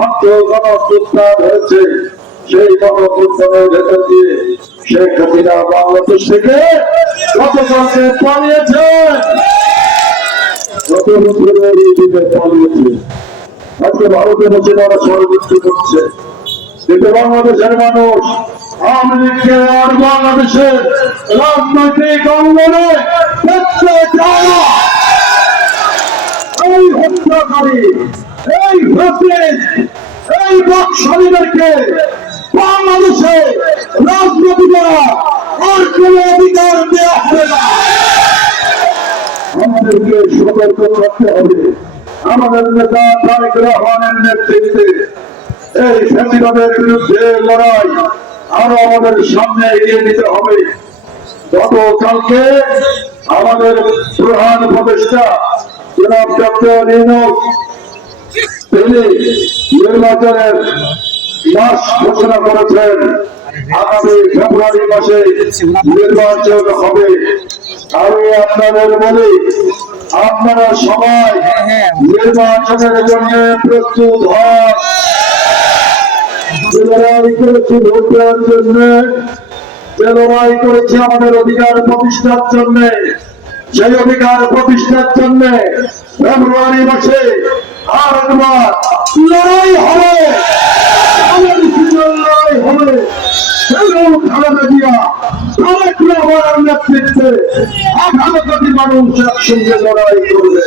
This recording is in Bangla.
ছাত্র গণঅভ্যুত্থান হয়েছে, সেই গণঅভ্যুত্থানের ভেতর দিয়ে শেখ হাসিনা বাংলাদেশ থেকে গতকালকে পালিয়েছে, গত বছরের এই দিনে পালিয়েছে। আজকে ভারতে বসে তারা ষড়যন্ত্র করছে। কিন্তু বাংলাদেশের মানুষ আওয়ামী লীগকে আর বাংলাদেশের রাজনৈতিক অঙ্গনে দেখতে চায় না। এই হত্যাকারী, এই ফ্যাসিস্ট, এই বাকশালীদেরকে বাংলাদেশে রাজনীতি করা আর কোন অধিকার দেওয়া হবে না। আমাদেরকে সতর্ক থাকতে হবে। আমাদের নেতা তারেক রহমানের নেতৃত্বে এই ফ্যাসিবাদের বিরুদ্ধে লড়াই আরো আমাদের সামনে এগিয়ে নিতে হবে। গতকালকে আমাদের প্রধান উপদেষ্টা জনাব ডক্টর ইউনূস তিনি নির্বাচনের মাস ঘোষণা করেছেন। আগামী ফেব্রুয়ারি মাসে নির্বাচন হবে। আমি আপনাদের বলি, আপনারা সবাই নির্বাচনের জন্য প্রস্তুত হন। লড়াই করেছি ভোট দেওয়ার জন্য, লড়াই করেছি আমাদের অধিকার প্রতিষ্ঠার জন্য, সেই অধিকার প্রতিষ্ঠার জন্য ফেব্রুয়ারি মাসে আর একবার লড়াই হবে, লড়াই হবে। খালেদা জিয়া, তারেক রহমানের নেতৃত্বে 18 কোটি মানুষ একসঙ্গে লড়াই করবে।